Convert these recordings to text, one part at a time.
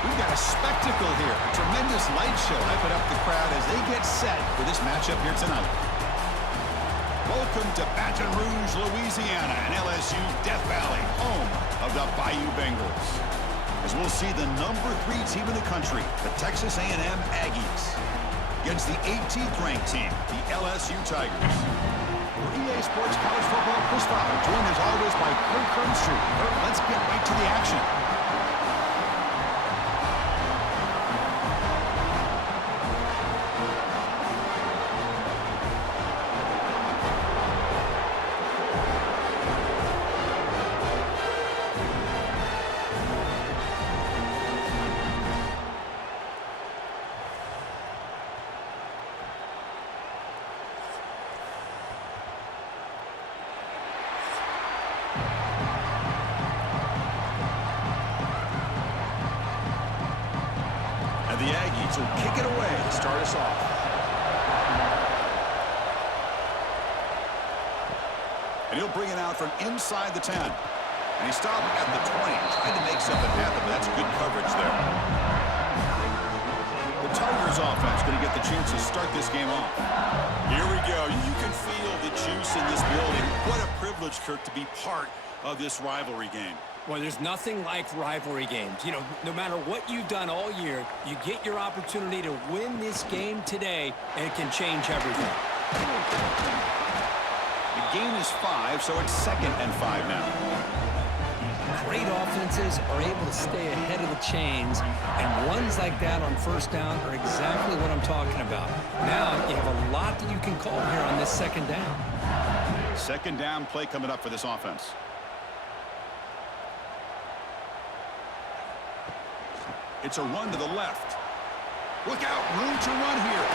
We've got a spectacle here. A tremendous light show hyping up the crowd as they get set for this matchup here tonight. Welcome to Baton Rouge, Louisiana, and LSU's Death Valley, home of the Bayou Bengals. As we'll see the #3 team in the country, the Texas A&M Aggies, against the 18th ranked team, the LSU Tigers. For EA Sports College Football, Chris Fowler, joined as always by Kirk Crumbstreet. Kirk, let's get right to the action. The Aggies will kick it away to start us off. And he'll bring it out from inside the 10. And he stopped at the 20, trying to make something happen, but that's good coverage there. The Tigers offense going to get the chance to start this game off. Here we go. You can feel the juice in this building. What a privilege, Kirk, to be part of this rivalry game. Well, there's nothing like rivalry games. You know, no matter what you've done all year, you get your opportunity to win this game today, and it can change everything. The gain is 5, so it's 2nd and 5 now. Great offenses are able to stay ahead of the chains, and runs like that on first down are exactly what I'm talking about. Now, you have a lot that you can call here on this 2nd down. 2nd down play coming up for this offense. It's a run to the left. Look out, room to run here.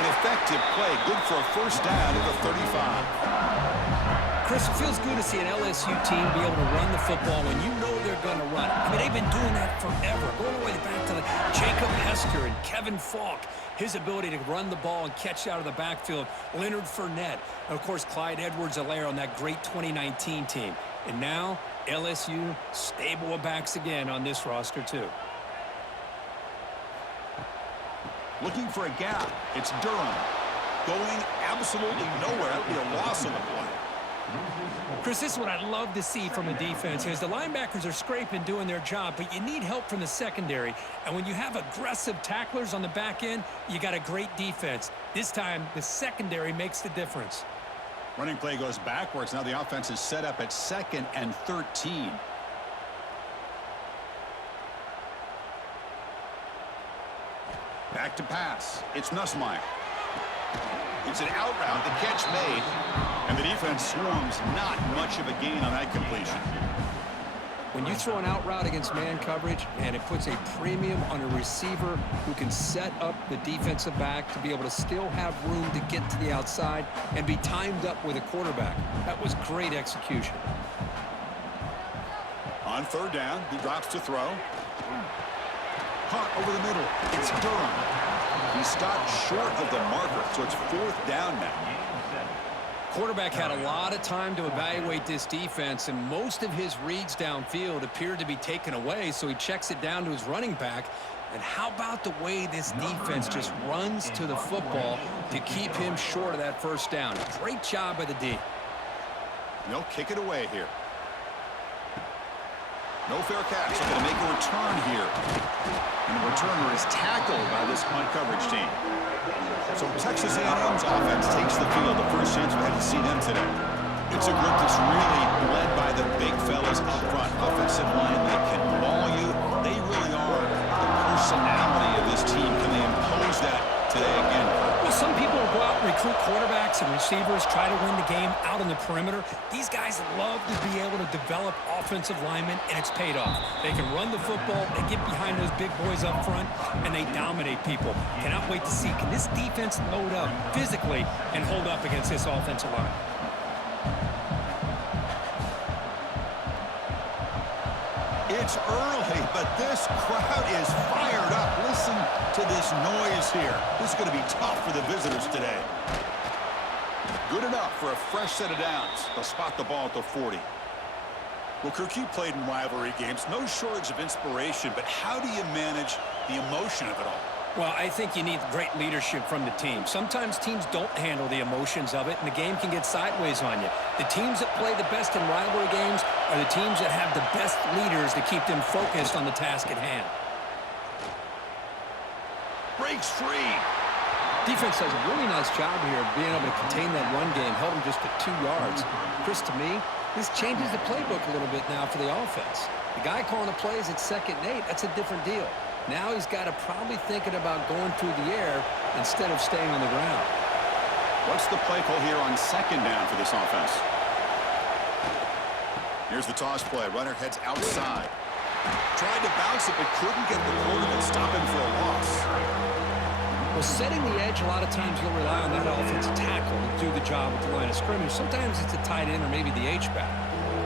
An effective play, good for a first down at the 35. Chris, it feels good to see an LSU team be able to run the football when you know they're going to run. I mean, they've been doing that forever, going all the way back to Jacob Hester and Kevin Falk. His ability to run the ball and catch out of the backfield, Leonard Fournette, and of course Clyde Edwards-Helaire on that great 2019 team. And now LSU stable of backs again on this roster too. Looking for a gap. It's Durham. Going absolutely nowhere. That would be a loss on the play. Chris, this is what I love to see from a defense is the linebackers are scraping, doing their job, but you need help from the secondary. And when you have aggressive tacklers on the back end, you got a great defense. This time, the secondary makes the difference. Running play goes backwards. Now the offense is set up at 2nd and 13. Back to pass. It's Nussmeier. It's an out route. The catch made. And the defense swarms. Not much of a gain on that completion. When you throw an out route against man coverage, and it puts a premium on a receiver who can set up the defensive back to be able to still have room to get to the outside and be timed up with a quarterback. That was great execution. On 3rd down, he drops to throw. Caught over the middle. It's Durham. He stopped short of the marker, so it's 4th down now. Quarterback had a lot of time to evaluate this defense, and most of his reads downfield appeared to be taken away, so he checks it down to his running back. And how about the way this defense just runs to the football to keep him short of that first down? Great job by the D. They'll kick it away here. No fair catch. They're going to make a return here. And the returner is tackled by this punt coverage team. So Texas A&M's offense takes the field. The first chance we had to see them today. It's a group that's really led by the big fellas up front. Offensive line, they can maul you. They really are the personality of this team. Can they impose that today again? Well, some people will go out and recruit quarterbacks and receivers, try to win the game out on the perimeter. These guys love to be able to develop offensive linemen, and it's paid off. They can run the football, they get behind those big boys up front, and they dominate people. Cannot wait to see, can this defense load up physically and hold up against this offensive line? It's early, but this crowd is fired up. Listen to this noise here. This is going to be tough for the visitors today. Good enough for a fresh set of downs. They'll spot the ball at the 40. Well, Kirk, you played in rivalry games. No shortage of inspiration, but how do you manage the emotion of it all? Well, I think you need great leadership from the team. Sometimes teams don't handle the emotions of it, and the game can get sideways on you. The teams that play the best in rivalry games are the teams that have the best leaders to keep them focused on the task at hand. Breaks free. Defense does a really nice job here of being able to contain that run game, held them just at 2 yards. Chris, to me, this changes the playbook a little bit now for the offense. The guy calling the plays at 2nd and 8, that's a different deal. Now he's got to probably thinking about going through the air instead of staying on the ground. What's the play call here on 2nd down for this offense? Here's the toss play. Runner heads outside. Tried to bounce it, but couldn't get the quarterback to stop him for a loss. Well, setting the edge, a lot of times you'll rely on that offensive tackle to do the job at the line of scrimmage. Sometimes it's a tight end or maybe the H-back.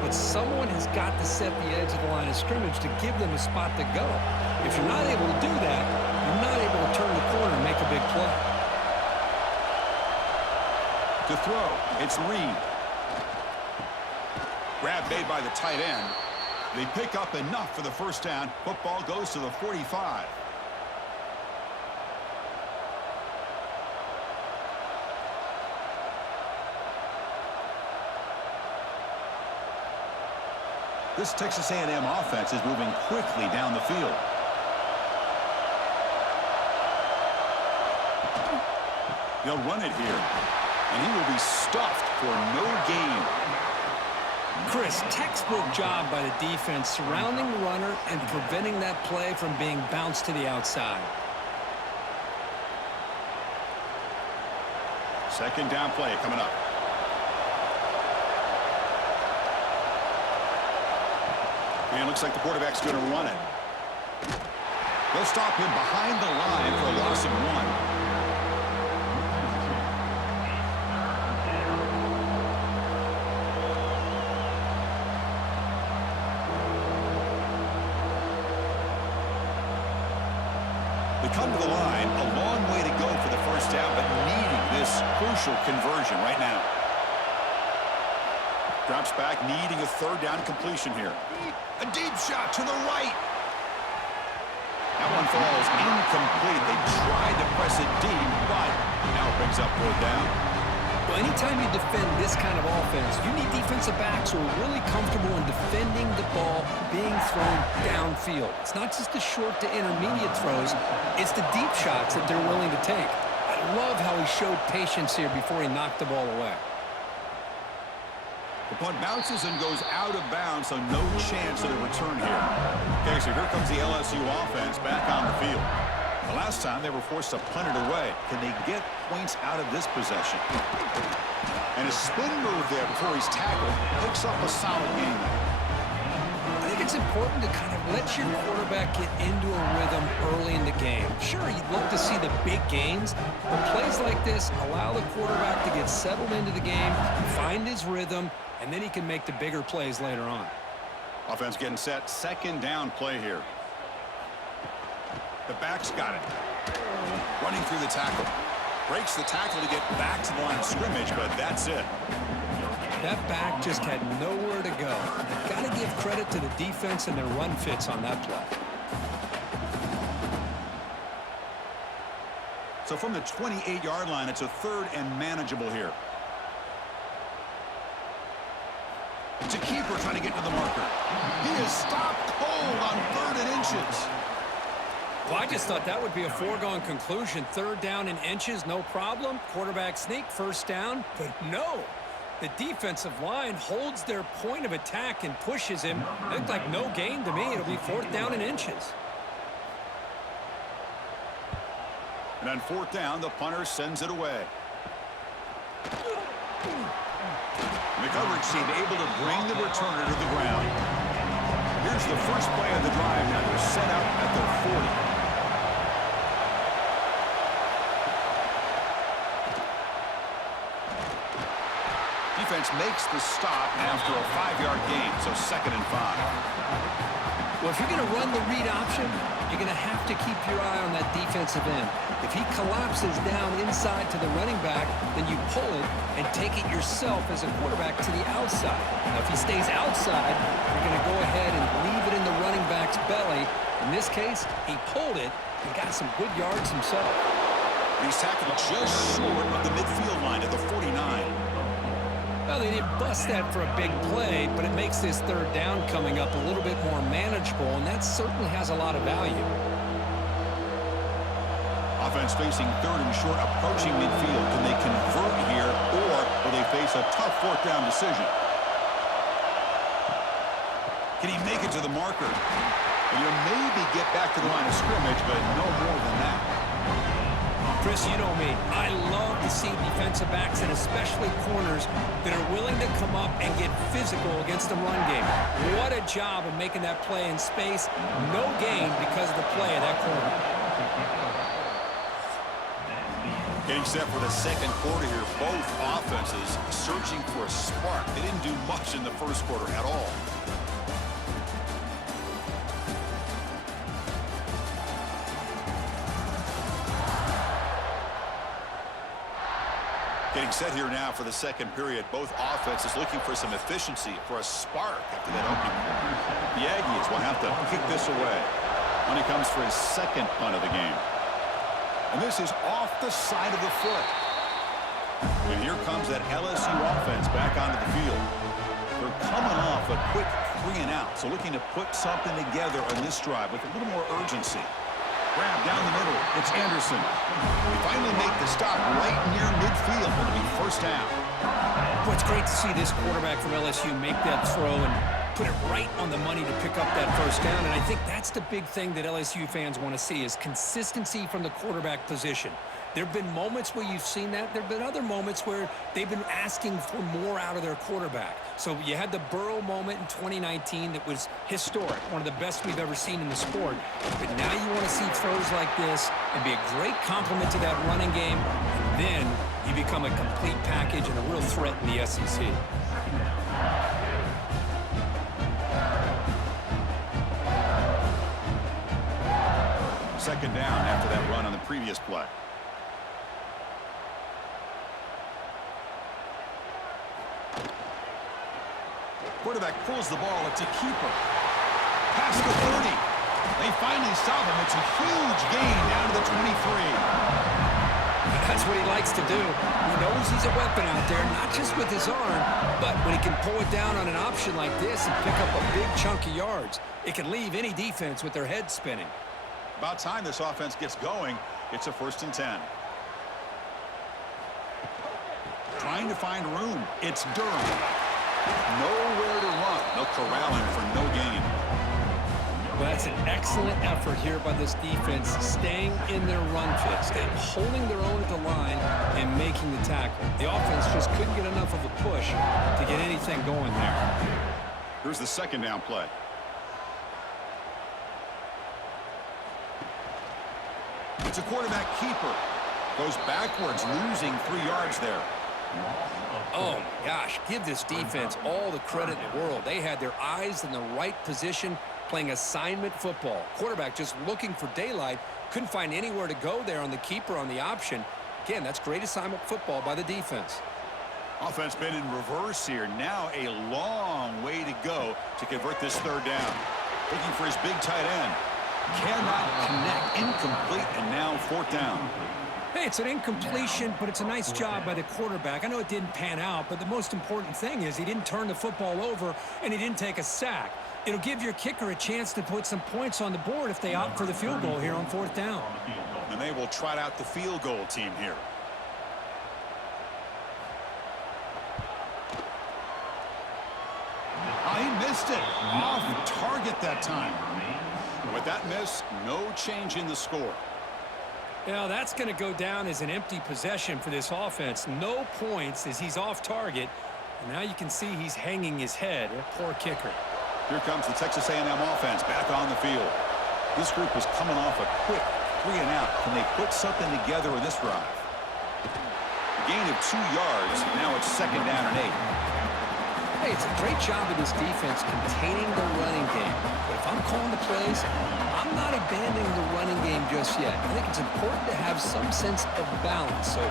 But someone has got to set the edge of the line of scrimmage to give them a spot to go. If you're not able to do that, you're not able to turn the corner and make a big play. To throw, it's Reed. Grab made by the tight end. They pick up enough for the first down. Football goes to the 45. This Texas A&M offense is moving quickly down the field. They'll run it here, and he will be stuffed for no gain. Chris, textbook job by the defense surrounding the runner and preventing that play from being bounced to the outside. 2nd down play coming up. And it looks like the quarterback's going to run it. They'll stop him behind the line for a loss of 1. They come to the line, a long way to go for the first down, but needing this crucial conversion right now. Drops back, needing a 3rd down completion here. A deep shot to the right. That one falls incomplete. They tried to press it deep, but now it brings up 4th down. Well, anytime you defend this kind of offense, you need defensive backs who are really comfortable in defending the ball being thrown downfield. It's not just the short to intermediate throws, it's the deep shots that they're willing to take. I love how he showed patience here before he knocked the ball away. The punt bounces and goes out of bounds, so no chance of a return here. Okay, so here comes the LSU offense back on the field. The last time they were forced to punt it away. Can they get points out of this possession? And a spin move there before he's tackled picks up a solid game. I think it's important to kind of let your quarterback get into a rhythm early in the game. Sure, you'd love to see the big gains, but plays like this allow the quarterback to get settled into the game, find his rhythm, and then he can make the bigger plays later on. Offense getting set. 2nd down play here. The back's got it. Running through the tackle. Breaks the tackle to get back to the line of scrimmage, but that's it. That back just had nowhere to go. Got to give credit to the defense and their run fits on that play. So from the 28-yard line, it's a 3rd and manageable here. It's a keeper trying to get to the marker. He is stopped cold on 3rd and inches. Well, I just thought that would be a foregone conclusion. 3rd down and inches, no problem. Quarterback sneak, 1st down. But no, the defensive line holds their point of attack and pushes him. It looked like no gain to me. It'll be 4th down and inches. And on 4th down, the punter sends it away. The coverage team able to bring the returner to the ground. Here's the first play of the drive. Now they're set up at their 40. Defense makes the stop after a 5-yard gain, so 2nd and 5. Well, if you're going to run the read option, you're going to have to keep your eye on that defensive end. If he collapses down inside to the running back, then you pull it and take it yourself as a quarterback to the outside. Now, if he stays outside, you're going to go ahead and leave it in the running back's belly. In this case, he pulled it and got some good yards himself. He's tackled just short of the midfield line at the 49. Well, they didn't bust that for a big play, but it makes this third down coming up a little bit more manageable, and that certainly has a lot of value. Offense facing third and short, approaching midfield. Can they convert here, or will they face a tough fourth down decision? Can he make it to the marker? And he'll maybe get back to the line of scrimmage, but no more than that. Chris, you know me. I love to see defensive backs and especially corners that are willing to come up and get physical against the run game. What a job of making that play in space. No gain because of the play of that corner. Getting set for the second quarter here. Both offenses searching for a spark. They didn't do much in the first quarter at all. Getting set here now for the second period. Both offenses looking for some efficiency, for a spark after that opening quarter. The Aggies will have to kick this away when he comes for his second punt of the game. And this is off the side of the foot. And here comes that LSU offense back onto the field. They're coming off a quick 3 and out, so looking to put something together on this drive with a little more urgency. Grab down the middle. It's Anderson. They finally make the stop right near midfield. It'll be first down. Well, it's great to see this quarterback from LSU make that throw and put it right on the money to pick up that first down. And I think that's the big thing that LSU fans want to see is consistency from the quarterback position. There have been moments where you've seen that. There have been other moments where they've been asking for more out of their quarterback. So you had the Burrow moment in 2019 that was historic, one of the best we've ever seen in the sport. But now you want to see throws like this and be a great complement to that running game. And then you become a complete package and a real threat in the SEC. Second down after that run on the previous play. Quarterback pulls the ball. It's a keeper. Past the 30. They finally stop him. It's a huge gain down to the 23. That's what he likes to do. He knows he's a weapon out there, not just with his arm, but when he can pull it down on an option like this and pick up a big chunk of yards, it can leave any defense with their head spinning. About time this offense gets going. It's a 1st and 10. Trying to find room. It's Durham. Nowhere to run. No corralling for no gain. Well, that's an excellent effort here by this defense, staying in their run fit, holding their own at the line and making the tackle. The offense just couldn't get enough of a push to get anything going there. Here's the second down play. It's a quarterback keeper. Goes backwards, losing 3 yards there. Oh, my gosh, give this defense all the credit in the world. They had their eyes in the right position, playing assignment football. Quarterback just looking for daylight, couldn't find anywhere to go there on the keeper on the option. Again, that's great assignment football by the defense. Offense been in reverse here. Now a long way to go to convert this third down. Looking for his big tight end. Cannot connect. Incomplete, and now 4th down. Hey, it's an incompletion, but it's a nice job by the quarterback. I know it didn't pan out, but the most important thing is he didn't turn the football over and he didn't take a sack. It'll give your kicker a chance to put some points on the board if they opt for the field goal here on 4th down. And they will trot out the field goal team here. Oh, he missed it. Off target that time. With that miss, no change in the score. Now, that's going to go down as an empty possession for this offense. No points as he's off target. And now you can see he's hanging his head. A poor kicker. Here comes the Texas A&M offense back on the field. This group is coming off a quick 3 and out. Can they put something together in this drive? A gain of 2 yards. Now it's 2nd down and 8. Hey, it's a great job of this defense containing the running game. But if I'm calling the plays, I'm not abandoning the running game just yet. I think it's important to have some sense of balance. So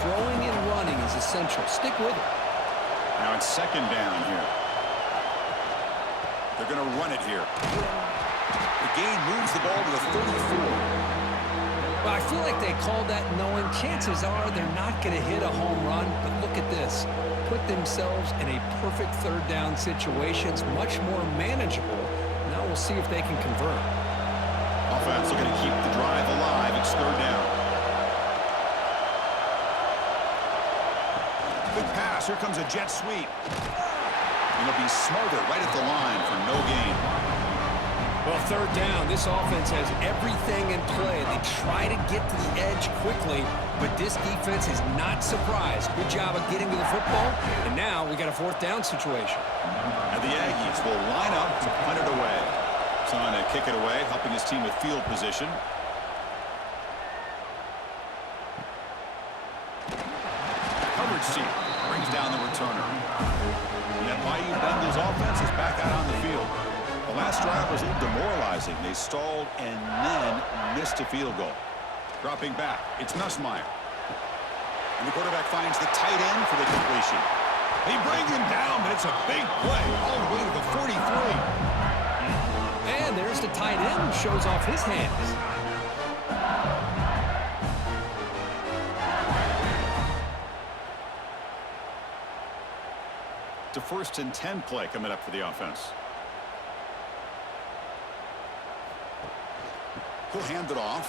throwing and running is essential. Stick with it. Now it's second down here. They're going to run it here. The gain moves the ball to the 34. Well, I feel like they called that knowing chances are they're not going to hit a home run. But look at this. Put themselves in a perfect third down situation. It's much more manageable. Now we'll see if they can convert. Offense looking to keep the drive alive. It's third down. Good pass. Here comes a jet sweep. And it'll be Smothered right at the line for no gain. Well, third down, this offense has everything in play. They try to get to the edge quickly, but this defense is not surprised. Good job of getting to the football, and now we got a fourth down situation. And the Aggies will line up to punt it away. Trying to kick it away, helping his team with field position. Coverage seat brings down the returner. The Bayou Bengals offense is back out on the field. The last drive was a little demoralizing. They stalled and then missed a field goal. Dropping back, it's Nussmeier. And the quarterback finds the tight end for the completion. They bring him down, but it's a big play all the way to the 43. And there's the tight end who shows off his hands. It's a 1st and 10 play coming up for the offense. He'll hand it off.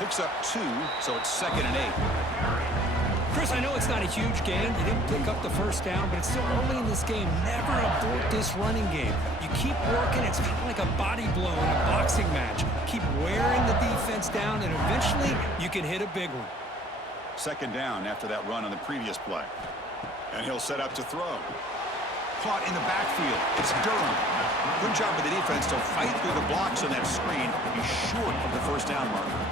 Picks up 2, so it's 2nd and 8. Chris, I know it's not a huge gain. They didn't pick up the first down, but it's still early in this game. Never abort this running game. You keep working. It's kind of like a body blow in a boxing match. Keep wearing the defense down, and eventually you can hit a big one. 2nd down after that run on the previous play. And he'll set up to throw. Caught in the backfield. It's Durham. Good job of the defense to fight through the blocks on that screen. He's short of the first down marker.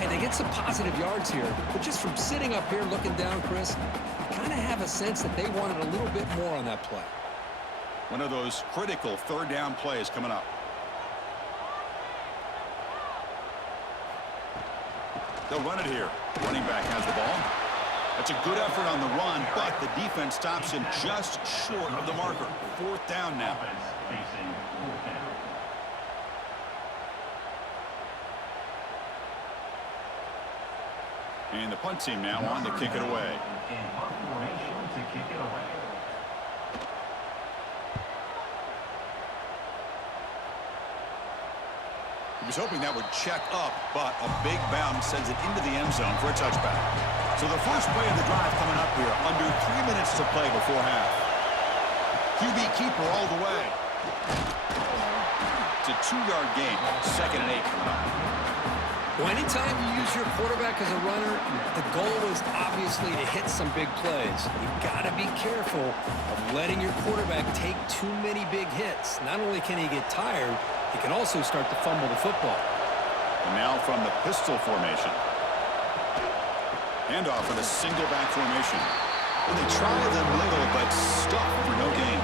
Hey, they get some positive yards here, but just from sitting up here looking down, Chris, I kind of have a sense that they wanted a little bit more on that play. One of those critical third down plays coming up. They'll run it here. Running back has the ball. That's a good effort on the run, but the defense stops him just short of the marker. 4th down now. And the punt team now on to kick it away. He was hoping that would check up, but a big bounce sends it into the end zone for a touchback. So the first play of the drive coming up here, under 3 minutes to play before half. QB keeper all the way. It's a 2-yard gain, 2nd and 8 coming up. Well, anytime you use your quarterback as a runner, the goal is obviously to hit some big plays. You've got to be careful of letting your quarterback take too many big hits. Not only can he get tired, he can also start to fumble the football. And now from the pistol formation. Handoff in a single back formation. And they try them little, but stuck for no gain.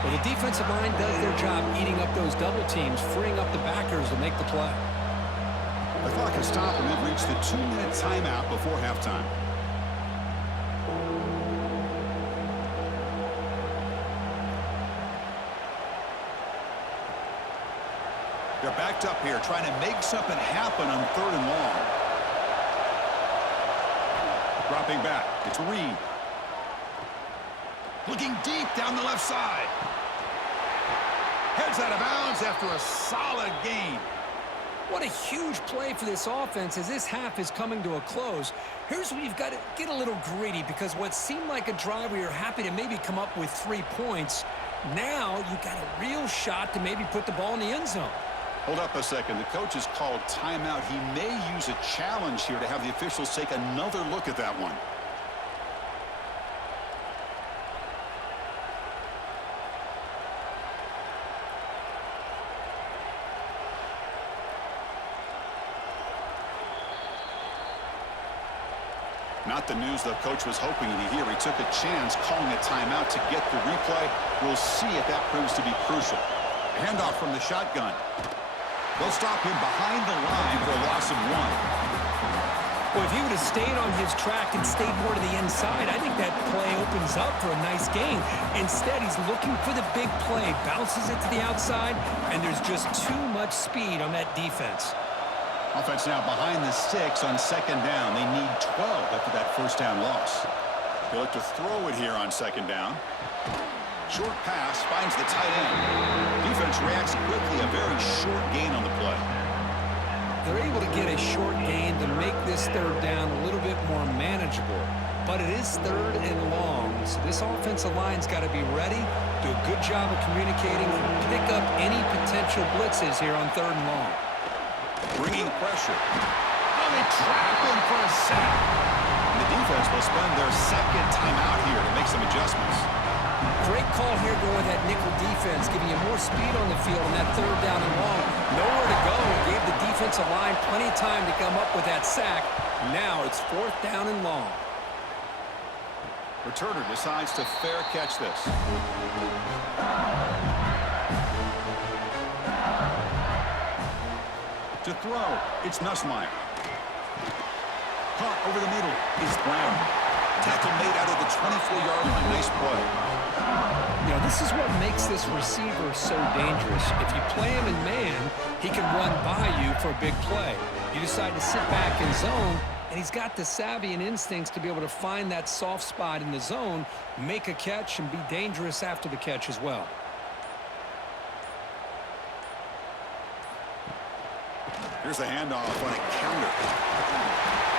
Well, the defensive line does their job eating up those double teams, freeing up the backers to make the play. The clock has stopped, and we've reached the 2-minute timeout before halftime. They're backed up here, trying to make something happen on 3rd and long. Dropping back, it's Reed. Looking deep down the left side. Heads out of bounds after a solid gain. What a huge play for this offense as this half is coming to a close. Here's where you've got to get a little greedy, because what seemed like a drive where you're happy to maybe come up with 3 points, now you've got a real shot to maybe put the ball in the end zone. Hold up a second. The coach has called timeout. He may use a challenge here to have the officials take another look at that one. Not the news the coach was hoping to hear. He took a chance calling a timeout to get the replay. We'll see if that proves to be crucial. Handoff from the shotgun. They'll stop him behind the line for a loss of 1. Well, if he would have stayed on his track and stayed more to the inside, I think that play opens up for a nice gain. Instead, he's looking for the big play, bounces it to the outside, and there's just too much speed on that defense. Offense now behind the sticks on second down. They need 12 after that first down loss. They look to throw it here on second down. Short pass finds the tight end. Defense reacts quickly, a very short gain on the play. They're able to get a short gain to make this third down a little bit more manageable. But it is third and long, so this offensive line's got to be ready, do a good job of communicating, and pick up any potential blitzes here on third and long. Bringing pressure. Oh, they trap him for a sack. And the defense will spend their second timeout here to make some adjustments. Great call here going with that nickel defense, giving you more speed on the field on that third down and long. Nowhere to go. Gave the defensive line plenty of time to come up with that sack. Now it's fourth down and long. Returner decides to fair catch this. To throw, it's Nussmeier. Caught over the middle is Brown. Tackle made out of the 24-yard line. Nice play. You know, this is what makes this receiver so dangerous. If you play him in man, he can run by you for a big play. You decide to sit back in zone, and he's got the savvy and instincts to be able to find that soft spot in the zone, make a catch, and be dangerous after the catch as well. Here's the handoff on a counter.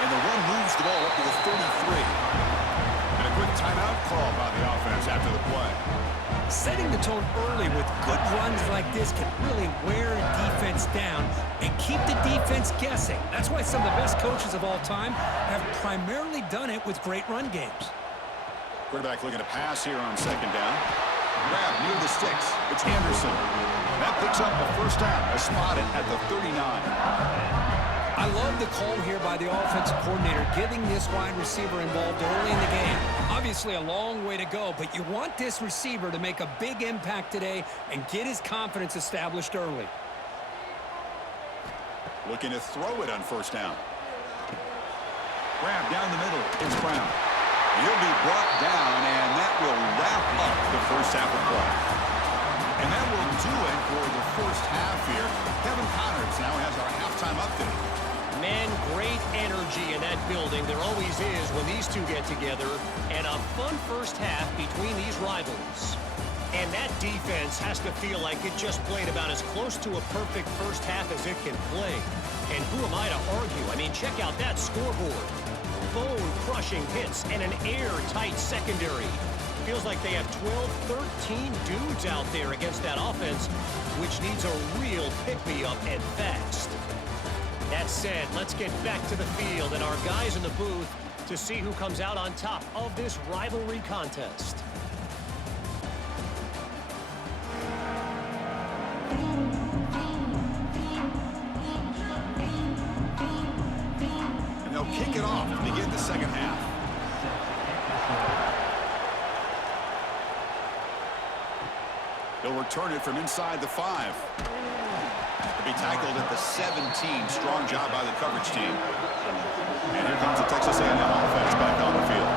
And the run moves the ball up to the 33. And a quick timeout call by the offense after the play. Setting the tone early with good runs like this can really wear a defense down and keep the defense guessing. That's why some of the best coaches of all time have primarily done it with great run games. Quarterback looking to pass here on second down. Grab near the sticks. It's Anderson. That picks up a first down. A spotted at the 39. I love the call here by the offensive coordinator, getting this wide receiver involved early in the game. Obviously a long way to go, but you want this receiver to make a big impact today and get his confidence established early. Looking to throw it on first down. Grab down the middle. It's Brown. He'll be brought down, and that will wrap up the first half of play. And that will do it for the first half here. Kevin Connors now has our halftime update. Man, great energy in that building. There always is when these two get together. And a fun first half between these rivals. And that defense has to feel like it just played about as close to a perfect first half as it can play. And who am I to argue? I mean, check out that scoreboard. Bone-crushing hits and an airtight secondary. Feels like they have 12, 13 dudes out there against that offense, which needs a real pick-me-up and fast. That said, let's get back to the field and our guys in the booth to see who comes out on top of this rivalry contest. And they'll kick it off to begin the second half. They'll return it from inside the 5. To be tackled at the 17. Strong job by the coverage team. And here comes the Texas A&M offense back on the field.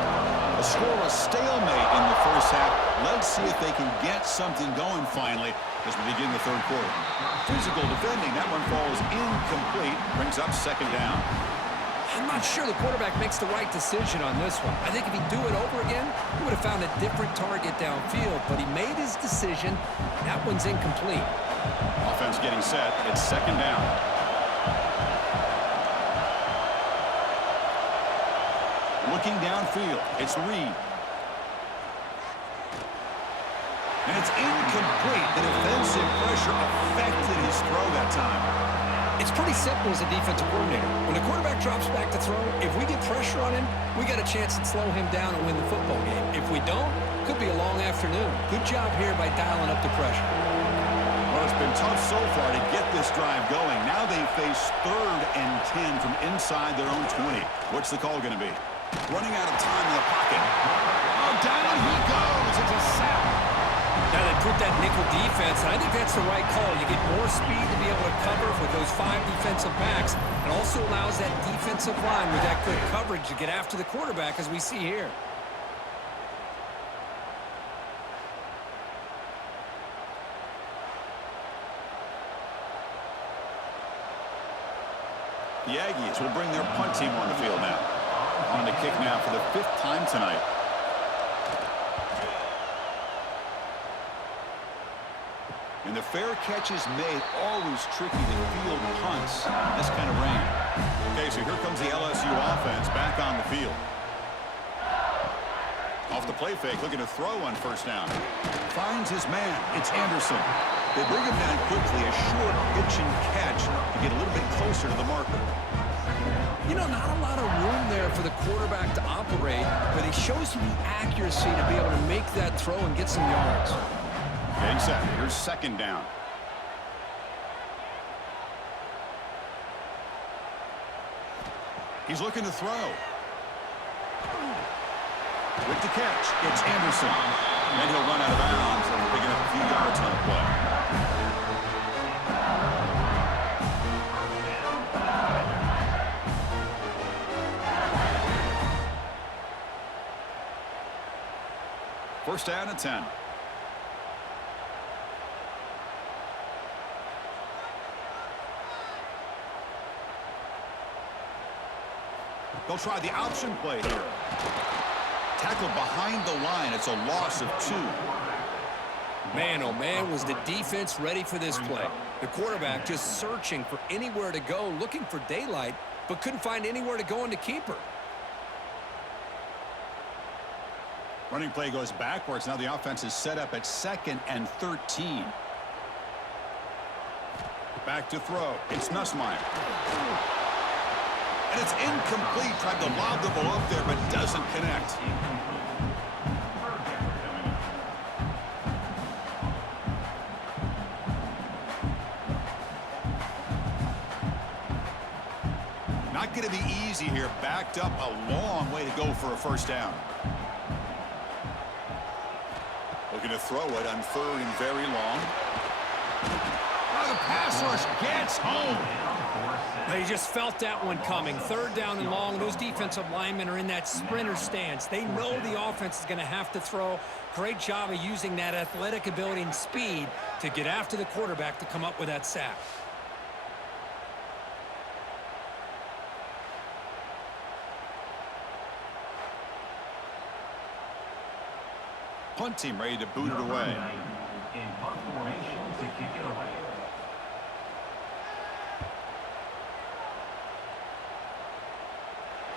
A scoreless stalemate in the first half. Let's see if they can get something going finally as we begin the third quarter. Physical defending. That one falls incomplete. Brings up second down. I'm not sure the quarterback makes the right decision on this one. I think if he'd do it over again, he would have found a different target downfield, but he made his decision. That one's incomplete. Offense getting set. It's second down. Looking downfield. It's Reed. And it's incomplete. The defensive pressure affected his throw that time. It's pretty simple as a defensive coordinator. When the quarterback drops back to throw, if we get pressure on him, we got a chance to slow him down and win the football game. If we don't, could be a long afternoon. Good job here by dialing up the pressure. Well, it's been tough so far to get this drive going. Now they face 3rd and 10 from inside their own 20. What's the call going to be? Running out of time in the pocket. Oh, down he goes. It's a sack. Now they put that nickel defense, and I think that's the right call. You get more speed to be able to cover with those 5 defensive backs. It also allows that defensive line with that good coverage to get after the quarterback, as we see here. The Aggies will bring their punt team on the field now. On the kick now for the 5th time tonight. And the fair catch is made. Always tricky to field punts in this kind of rain. Okay, so here comes the LSU offense back on the field. Off the play fake, looking to throw on first down. Finds his man. It's Anderson. They bring him down quickly. A short pitch and catch to get a little bit closer to the marker. You know, not a lot of room there for the quarterback to operate, but he shows you the accuracy to be able to make that throw and get some yards. Getting set. Here's second down. He's looking to throw. With the catch, it's Anderson. And he'll run out of bounds and picking up a few yards on the play. First down and 10. They'll try the option play here. Tackled behind the line. It's a loss of 2. Man, oh man, was the defense ready for this play. The quarterback just searching for anywhere to go, looking for daylight, but couldn't find anywhere to go in the keeper. Running play goes backwards. Now the offense is set up at 2nd and 13. Back to throw. It's Nussmeier. And it's incomplete. Tried to lob the ball up there, but doesn't connect. Not going to be easy here. Backed up a long way to go for a first down. Looking to throw it on 3rd and very long. Oh, the pass rush gets home. They just felt that one coming. 3rd down and long. Those defensive linemen are in that sprinter stance. They know the offense is going to have to throw. Great job of using that athletic ability and speed to get after the quarterback to come up with that sack. Punt team ready to boot it away. In punt formation to kick it away.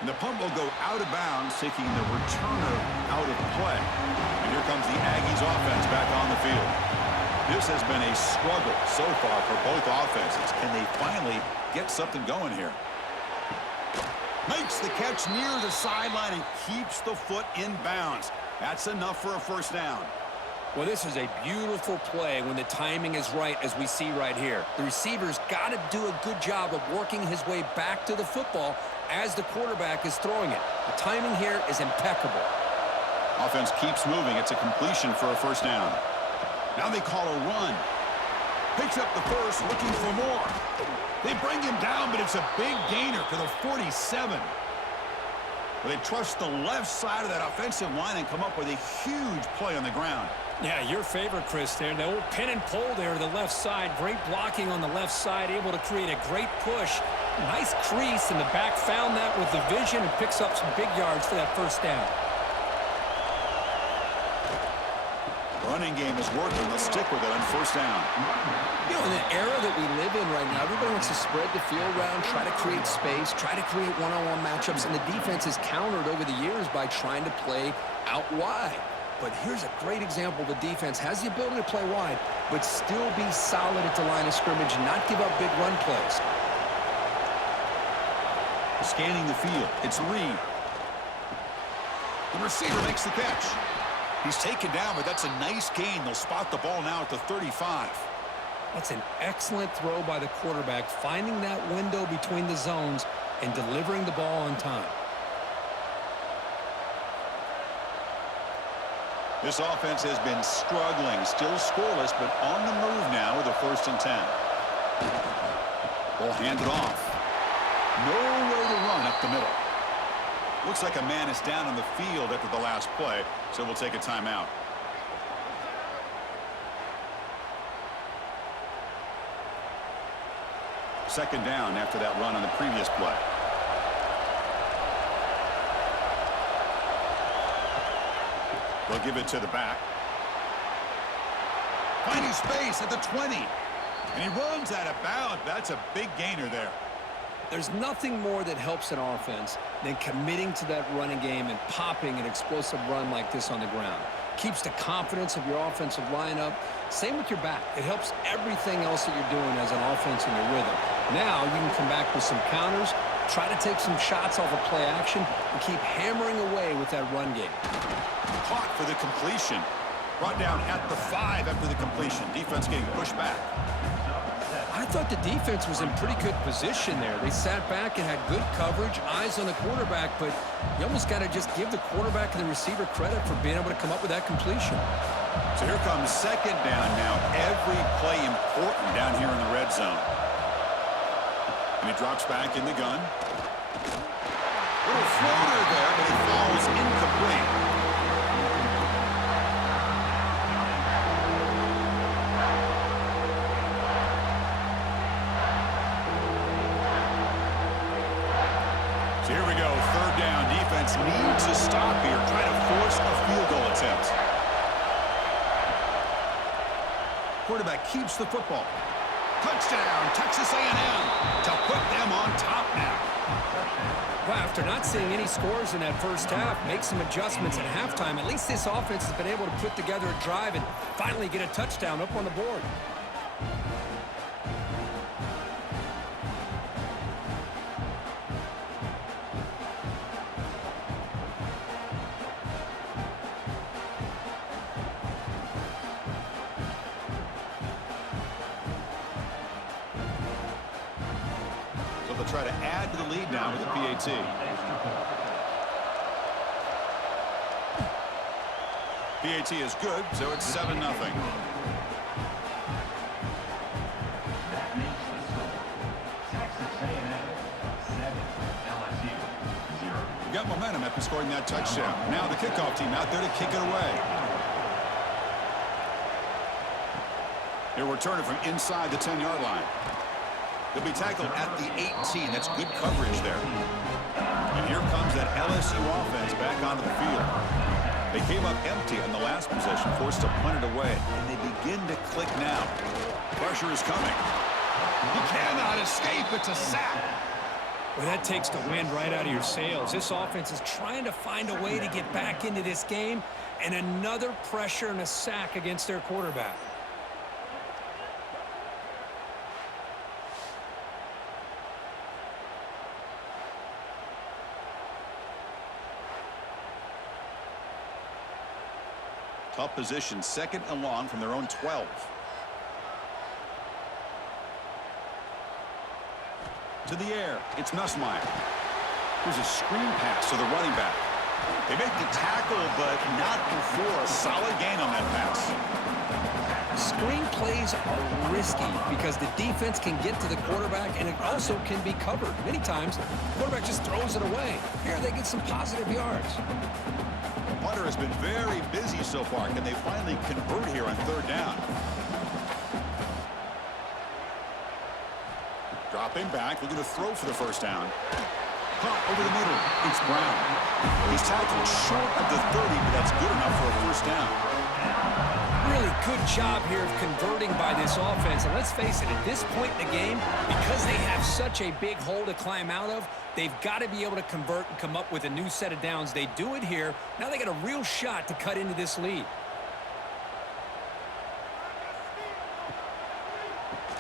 And the punt will go out of bounds, taking the returner out of play. And here comes the Aggies offense back on the field. This has been a struggle so far for both offenses. Can they finally get something going here? Makes the catch near the sideline and keeps the foot in bounds. That's enough for a first down. Well, this is a beautiful play when the timing is right, as we see right here. The receiver's got to do a good job of working his way back to the football as the quarterback is throwing it. The timing here is impeccable. Offense keeps moving. It's a completion for a first down. Now they call a run. Picks up the first, looking for more. They bring him down, but it's a big gainer to the 47. They trust the left side of that offensive line and come up with a huge play on the ground. Yeah, your favorite, Chris, there. The old pin and pull there to the left side. Great blocking on the left side, able to create a great push. Nice crease, and the back found that with the vision and picks up some big yards for that first down. Running game is working. Let's stick with it on first down. You know, in the era that we live in right now, everybody wants to spread the field around, try to create space, try to create one-on-one matchups, and the defense has countered over the years by trying to play out wide. But here's a great example. The defense has the ability to play wide, but still be solid at the line of scrimmage and not give up big run plays. Scanning the field. It's Reed. The receiver makes the catch. He's taken down, but that's a nice gain. They'll spot the ball now at the 35. That's an excellent throw by the quarterback, finding that window between the zones and delivering the ball on time. This offense has been struggling, still scoreless, but on the move now with a 1st and 10. Ball handed off. No way to run up the middle. Looks like a man is down on the field after the last play, so we'll take a timeout. Second down after that run on the previous play. They'll give it to the back. Finding space at the 20. And he runs out of bounds. That's a big gainer there. There's nothing more that helps an offense than committing to that running game and popping an explosive run like this on the ground. Keeps the confidence of your offensive lineup. Same with your back. It helps everything else that you're doing as an offense in your rhythm. Now you can come back with some counters, try to take some shots off of play action, and keep hammering away with that run game. Caught for the completion. Brought down at the 5 after the completion. Defense getting pushed back. I thought the defense was in pretty good position there. They sat back and had good coverage, eyes on the quarterback, but you almost got to just give the quarterback and the receiver credit for being able to come up with that completion. So here comes second down now. Every play important down here in the red zone. And he drops back in the gun. Little floater there, but it falls incomplete. So here we go, 3rd down. Defense needs a stop here, trying to force a field goal attempt. Quarterback keeps the football. Touchdown, Texas A&M, to put them on top now. Well, after not seeing any scores in that first half, make some adjustments at halftime. At least this offense has been able to put together a drive and finally get a touchdown up on the board. Try to add to the lead now with the PAT. PAT is good, so it's 7-0. That makes the score. Texas A&M 7, LSU 0. We got momentum after scoring that touchdown. Now the kickoff team out there to kick it away. He'll return it from inside the 10-yard line. They'll be tackled at the 18. That's good coverage there. And here comes that LSU offense back onto the field. They came up empty on the last possession, forced to punt it away, and they begin to click now. Pressure is coming. He cannot escape. It's a sack. Well, that takes the wind right out of your sails. This offense is trying to find a way to get back into this game, and another pressure and a sack against their quarterback. Tough position, 2nd and long from their own 12. To the air, it's Nussmeier. Here's a screen pass to the running back. They make the tackle, but not before a solid gain on that pass. Screen plays are risky because the defense can get to the quarterback, and it also can be covered. Many times, the quarterback just throws it away. Here, they get some positive yards. Punter has been very busy so far. Can they finally convert here on 3rd down? Dropping back, looking to throw for the 1st down. Caught over the middle. It's Brown. He's tackled short of the 30, but that's good enough for a 1st down. Really good job here of converting by this offense. And let's face it, at this point in the game, because they have such a big hole to climb out of, they've got to be able to convert and come up with a new set of downs. They do it here. Now they got a real shot to cut into this lead.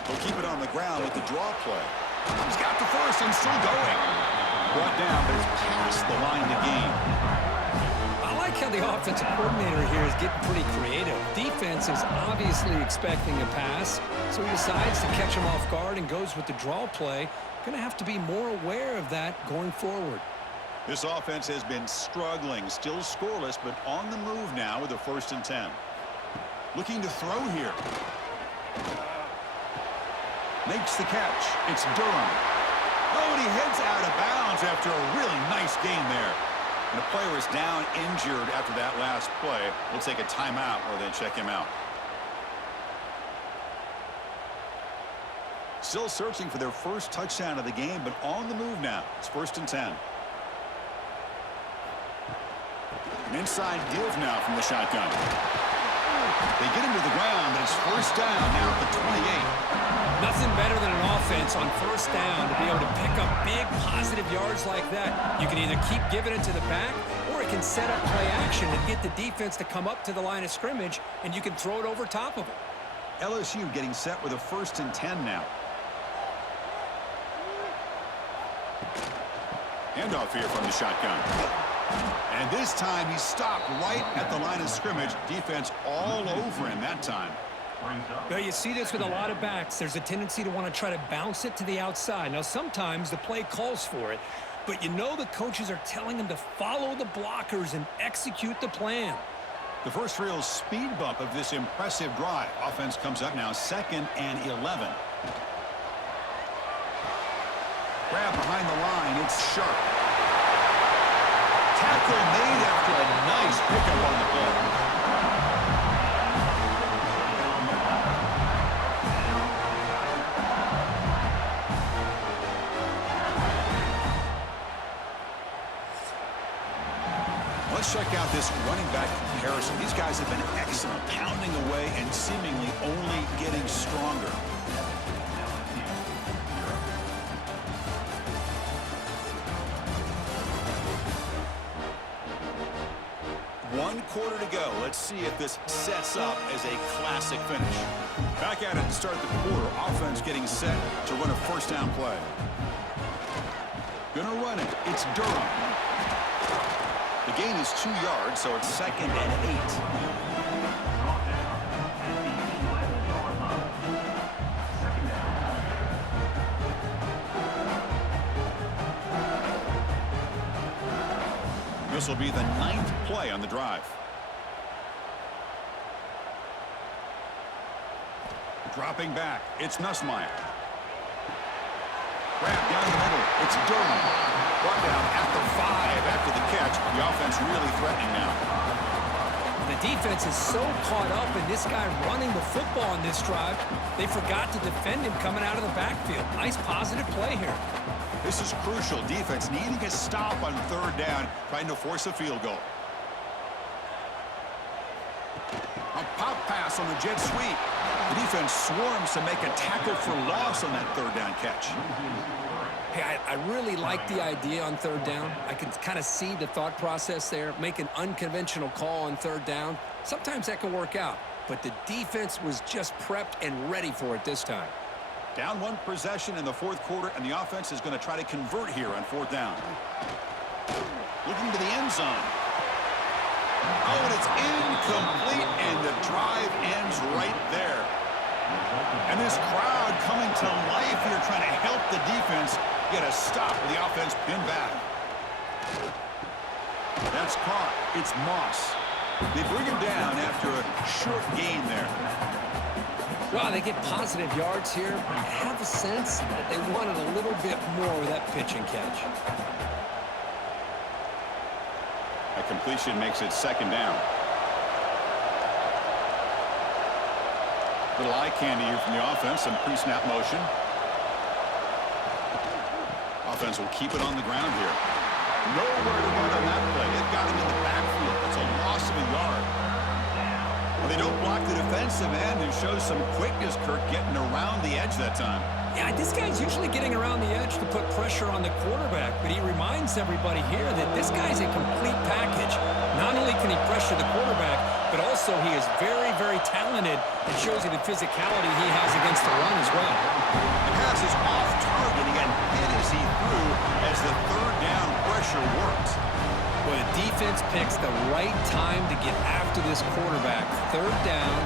They'll keep it on the ground with the draw play. He's got the 1st and still going. Brought down, but it's past the line to gain. I like how the offensive coordinator here is getting pretty creative. Defense is obviously expecting a pass, so he decides to catch him off guard and goes with the draw play. Going to have to be more aware of that going forward. This offense has been struggling, still scoreless, but on the move now with a 1st and 10. Looking to throw here. Makes the catch. It's Durham. Oh, and he heads out of bounds after a really nice game there. And the player is down injured after that last play. We'll take a timeout or then check him out. Still searching for their first touchdown of the game, but on the move now. It's 1st and 10. An inside give now from the shotgun. They get him to the ground, but it's 1st down now at the 28. Nothing better than an offense on 1st down to be able to pick up big positive yards like that. You can either keep giving it to the back, or it can set up play action and get the defense to come up to the line of scrimmage, and you can throw it over top of it. LSU getting set with a 1st and 10 now. Handoff here from the shotgun. And this time he stopped right at the line of scrimmage. Defense all over him that time. Well, you see this with a lot of backs. There's a tendency to want to try to bounce it to the outside. Now, sometimes the play calls for it, but you know the coaches are telling them to follow the blockers and execute the plan. The first real speed bump of this impressive drive. Offense comes up now 2nd and 11. Grab behind the line. It's Sharp. Tackle made after a nice pickup on the play. Let's check out this running back comparison. These guys have been excellent, pounding away and seemingly only getting stronger. One quarter to go. Let's see if this sets up as a classic finish. Back at it to start the quarter. Offense getting set to run a 1st down play. Gonna run it. It's Durham. The gain is 2 yards, so it's 2nd and 8. This will be the 9th play on the drive. Dropping back, it's Nussmeier. Grab down the middle, it's Durham. Brought down at the 5 after the catch. The offense really threatening now. The defense is so caught up in this guy running the football on this drive, they forgot to defend him coming out of the backfield. Nice positive play here. This is crucial. Defense needing a stop on 3rd down, trying to force a field goal. A pop pass on the jet sweep. The defense swarms to make a tackle for loss on that 3rd down catch. Hey, I really like the idea on 3rd down. I can kind of see the thought process there. Make an unconventional call on 3rd down. Sometimes that can work out, but the defense was just prepped and ready for it this time. Down 1 possession in the 4th quarter, and the offense is going to try to convert here on 4th down. Looking to the end zone. Oh, and it's incomplete, and the drive ends right there. And this crowd coming to life here, trying to help the defense get a stop with the offense pinned back. That's caught. It's Moss. They bring him down after a short gain there. Well, they get positive yards here, but I have a sense that they wanted a little bit more with that pitch and catch. A completion makes it 2nd down. Little eye candy here from the offense, some pre-snap motion. Offense will keep it on the ground here. Nowhere to run on that play. They've got him in the backfield. It's a loss of a yard. Well, they don't block the defensive end, who shows some quickness, Kirk, getting around the edge that time. Yeah, this guy's usually getting around the edge to put pressure on the quarterback, but he reminds everybody here that this guy's a complete package. Not only can he pressure the quarterback, but also he is very, very talented and shows you the physicality he has against the run as well. The pass is off target. He got hit as he threw as the 3rd down pressure worked. Well, the defense picks the right time to get after this quarterback. 3rd down,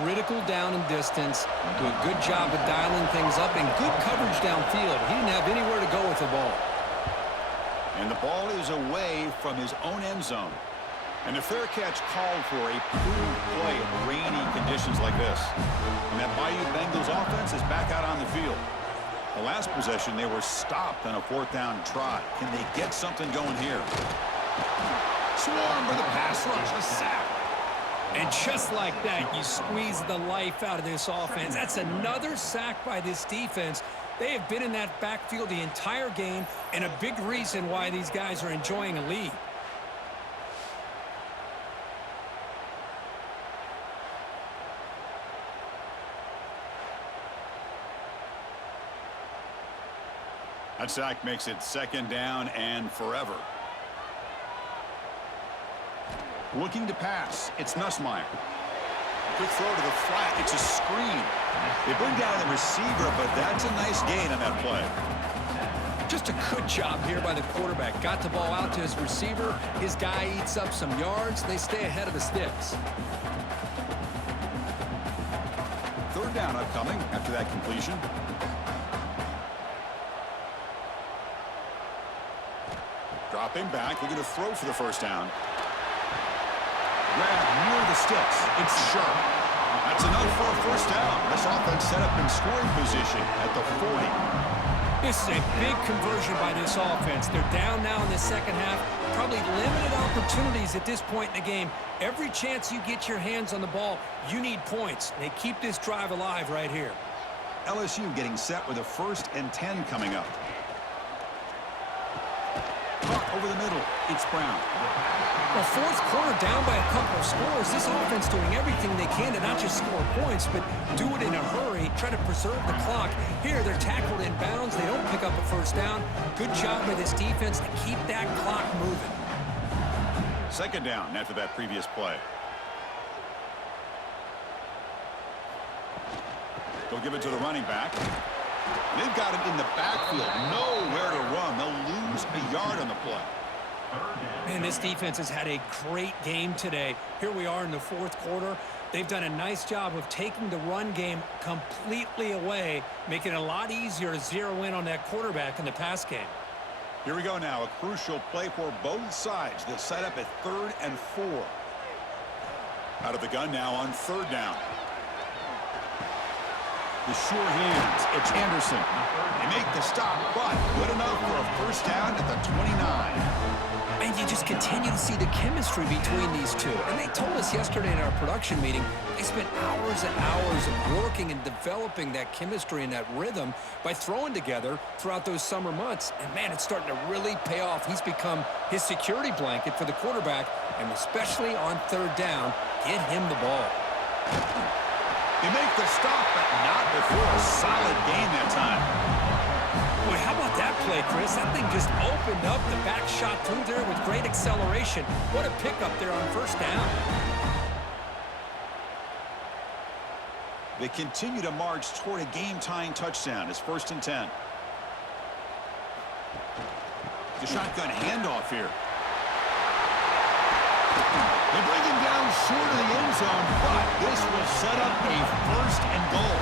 critical down and distance. Do a good job of dialing things up and good coverage downfield. He didn't have anywhere to go with the ball. And the ball is away from his own end zone. And a fair catch called for a poor play in rainy conditions like this. And that Bayou Bengals offense is back out on the field. The last possession, they were stopped on a 4th down try. Can they get something going here? Swarm for the pass rush, a sack. And just like that, you squeeze the life out of this offense. That's another sack by this defense. They have been in that backfield the entire game, and a big reason why these guys are enjoying a lead. That sack makes it 2nd down and forever. Looking to pass. It's Nussmeier. Quick throw to the flat. It's a screen. They bring down the receiver, but that's a nice gain on that play. Just a good job here by the quarterback. Got the ball out to his receiver. His guy eats up some yards. They stay ahead of the sticks. 3rd down upcoming after that completion. Dropping back, looking to throw for the 1st down. Grab near the sticks. It's sharp. That's enough for a 1st down. This offense set up in scoring position at the 40. This is a big conversion by this offense. They're down now in the 2nd half. Probably limited opportunities at this point in the game. Every chance you get your hands on the ball, you need points. They keep this drive alive right here. LSU getting set with a 1st and 10 coming up. Over the middle, it's Brown. Well, 4th quarter down by a couple of scores. This offense doing everything they can to not just score points, but do it in a hurry, try to preserve the clock. Here, they're tackled in bounds. They don't pick up a 1st down. Good job by this defense to keep that clock moving. 2nd down after that previous play. They'll give it to the running back. They've got him in the backfield. Nowhere to run. They'll lose a yard on the play. Man, this defense has had a great game today. Here we are in the 4th quarter. They've done a nice job of taking the run game completely away, making it a lot easier to zero in on that quarterback in the pass game. Here we go now. A crucial play for both sides. They'll set up at 3rd and 4. Out of the gun now on 3rd down. The sure hands. It's Anderson. They make the stop, but good enough for a 1st down at the 29. And you just continue to see the chemistry between these two. And they told us yesterday in our production meeting, they spent hours and hours of working and developing that chemistry and that rhythm by throwing together throughout those summer months. And, man, it's starting to really pay off. He's become his security blanket for the quarterback, and especially on 3rd down, get him the ball. They make the stop, but not before a solid gain that time. Boy, how about that play, Chris? That thing just opened up the back shot through there with great acceleration. What a pickup there on 1st down. They continue to march toward a game-tying touchdown. It's 1st and 10. The shotgun handoff here. They bring him down short of the end zone, but this will set up a 1st and goal.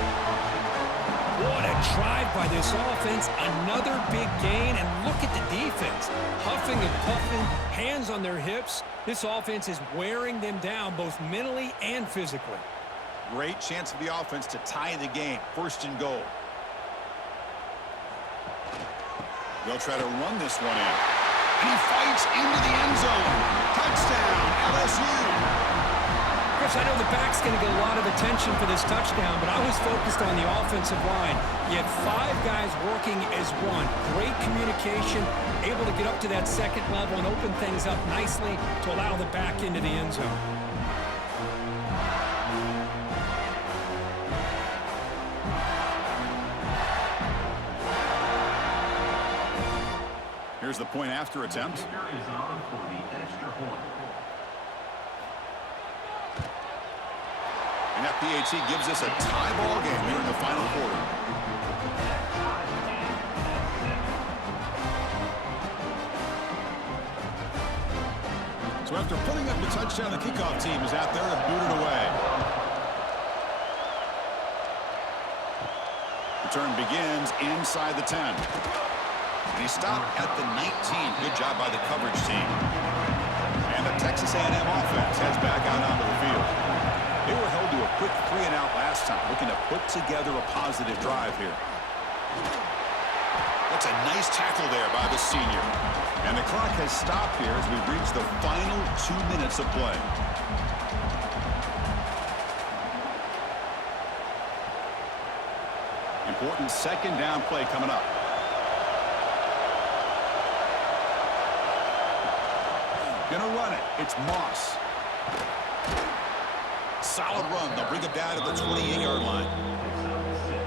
What a drive by this offense. Another big gain, and look at the defense. Huffing and puffing, hands on their hips. This offense is wearing them down both mentally and physically. Great chance for the offense to tie the game. 1st and goal. They'll try to run this one in. And he fights into the end zone. Touchdown, LSU. Chris, I know the back's going to get a lot of attention for this touchdown, but I was focused on the offensive line. You had 5 guys working as one. Great communication, able to get up to that 2nd level and open things up nicely to allow the back into the end zone. Here's the point after attempt. And that PAT gives us a tie ball game here in the final quarter. So after putting up the touchdown, the kickoff team is out there to boot it away. Return begins inside the 10. And he stopped at the 19. Good job by the coverage team. And the Texas A&M offense heads back out onto the field. They were held to a quick 3-and-out last time, looking to put together a positive drive here. That's a nice tackle there by the senior. And the clock has stopped here as we've reached the final 2 minutes of play. Important second down play coming up. Gonna run it. It's Moss. Solid run. They'll bring it down to the 28-yard line.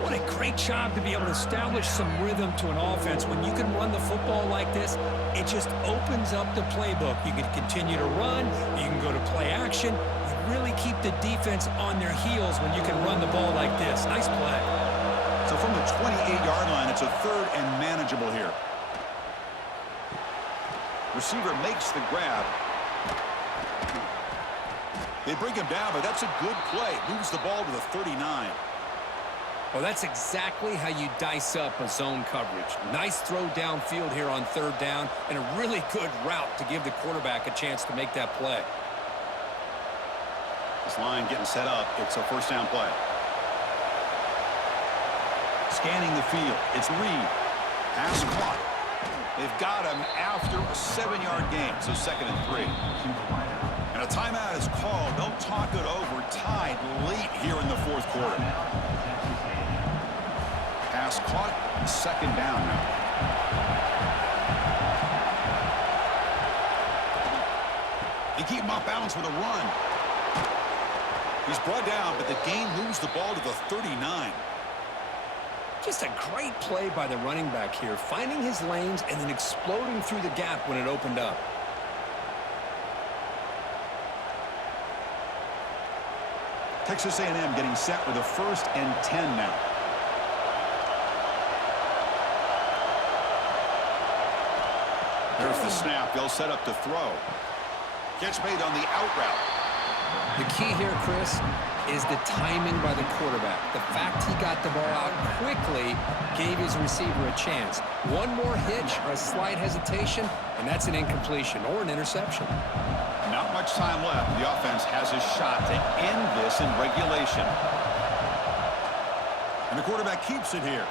What a great job to be able to establish some rhythm to an offense. When you can run the football like this, it just opens up the playbook. You can continue to run. You can go to play action. You really keep the defense on their heels when you can run the ball like this. Nice play. So from the 28-yard line, it's a third and manageable here. Receiver makes the grab. They bring him down, but that's a good play. Moves the ball to the 39. Well, that's exactly how you dice up a zone coverage. Nice throw downfield here on third down, and a really good route to give the quarterback a chance to make that play. This line getting set up. It's a first down play. Scanning the field. It's Reed. Pass caught. They've got him after a 7-yard gain, so 2nd and 3. And a timeout is called. Don't talk it over. Tied late here in the fourth quarter. Pass caught. 2nd down now. They keep him off balance with a run. He's brought down, but the gain moves the ball to the 39. Just a great play by the running back here, finding his lanes and then exploding through the gap when it opened up. Texas A&M getting set with a 1st and 10 now. There's the snap. They'll set up to throw. Catch made on the out route. The key here, Chris, is the timing by the quarterback. The fact he got the ball out quickly gave his receiver a chance. One more hitch or a slight hesitation, and that's an incompletion or an interception. Not much time left. The offense has a shot to end this in regulation. And the quarterback keeps it here.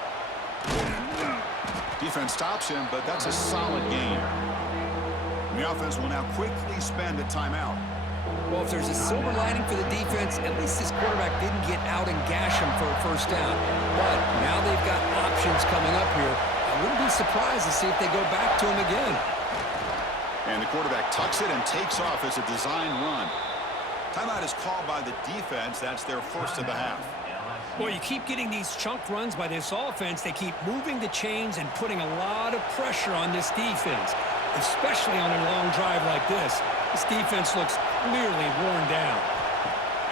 Defense stops him, but that's a solid gain. The offense will now quickly spend a timeout. Well, if there's a silver lining for the defense, at least this quarterback didn't get out and gash him for a first down. But now they've got options coming up here. I wouldn't be surprised to see if they go back to him again. And the quarterback tucks it and takes off as a design run. Timeout is called by the defense. That's their first of the half. Well, you keep getting these chunk runs by this offense. They keep moving the chains and putting a lot of pressure on this defense, especially on a long drive like this. This defense looks clearly worn down.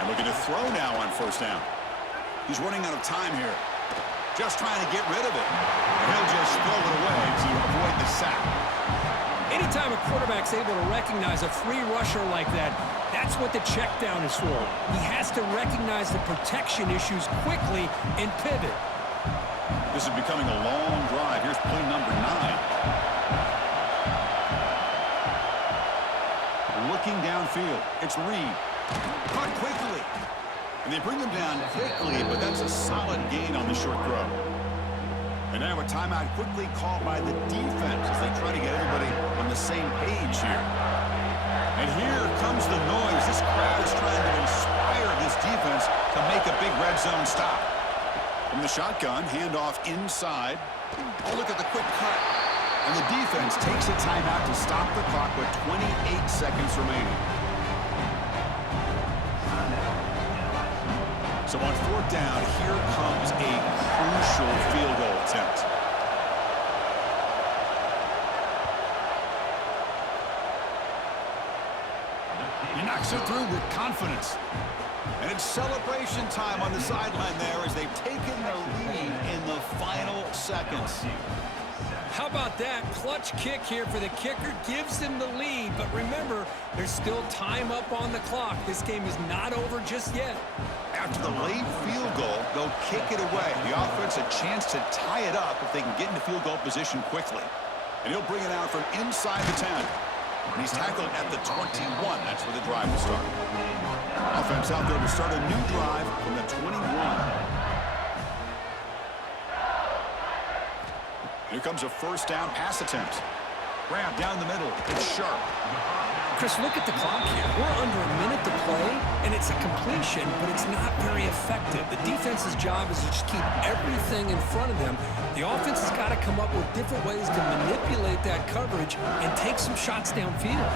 And looking to throw now on first down. He's running out of time here. Just trying to get rid of it. And he'll just throw it away to avoid the sack. Anytime a quarterback's able to recognize a free rusher like that, that's what the check down is for. He has to recognize the protection issues quickly and pivot. This is becoming a long drive. Here's play number 9. Looking downfield. It's Reed. Caught quickly. And they bring him down quickly, but that's a solid gain on the short throw. And now a timeout quickly called by the defense as they try to get everybody on the same page here. And here comes the noise. This crowd is trying to inspire this defense to make a big red zone stop. From the shotgun, handoff inside. Oh, look at the quick cut. And the defense takes a timeout to stop the clock with 28 seconds remaining. So on fourth down, here comes a crucial field goal attempt. He knocks it through with confidence. And it's celebration time on the sideline there as they've taken the lead in the final seconds. How about that? Clutch kick here for the kicker. Gives them the lead. But remember, there's still time up on the clock. This game is not over just yet. After the late field goal, they'll kick it away. The offense a chance to tie it up if they can get into field goal position quickly. And he'll bring it out from inside the 10. And he's tackled at the 21. That's where the drive will start. Offense out there to start a new drive from the 21. Here comes a first down pass attempt. Grab down the middle. It's sharp. Chris, look at the clock here. We're under a minute to play, and it's a completion, but it's not very effective. The defense's job is to just keep everything in front of them. The offense has got to come up with different ways to manipulate that coverage and take some shots downfield.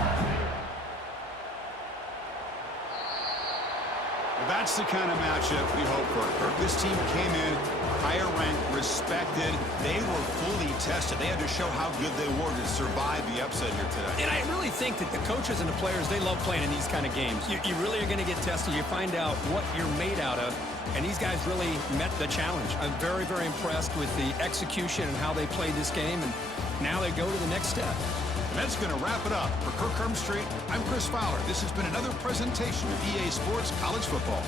That's the kind of matchup we hope for. This team came in higher ranked, respected. They were fully tested. They had to show how good they were to survive the upset here today. And I really think that the coaches and the players, they love playing in these kind of games. You really are going to get tested. You find out what you're made out of. And these guys really met the challenge. I'm very, very impressed with the execution and how they played this game. And now they go to the next step. And that's going to wrap it up. For Kirk Street, I'm Chris Fowler. This has been another presentation of EA Sports College Football.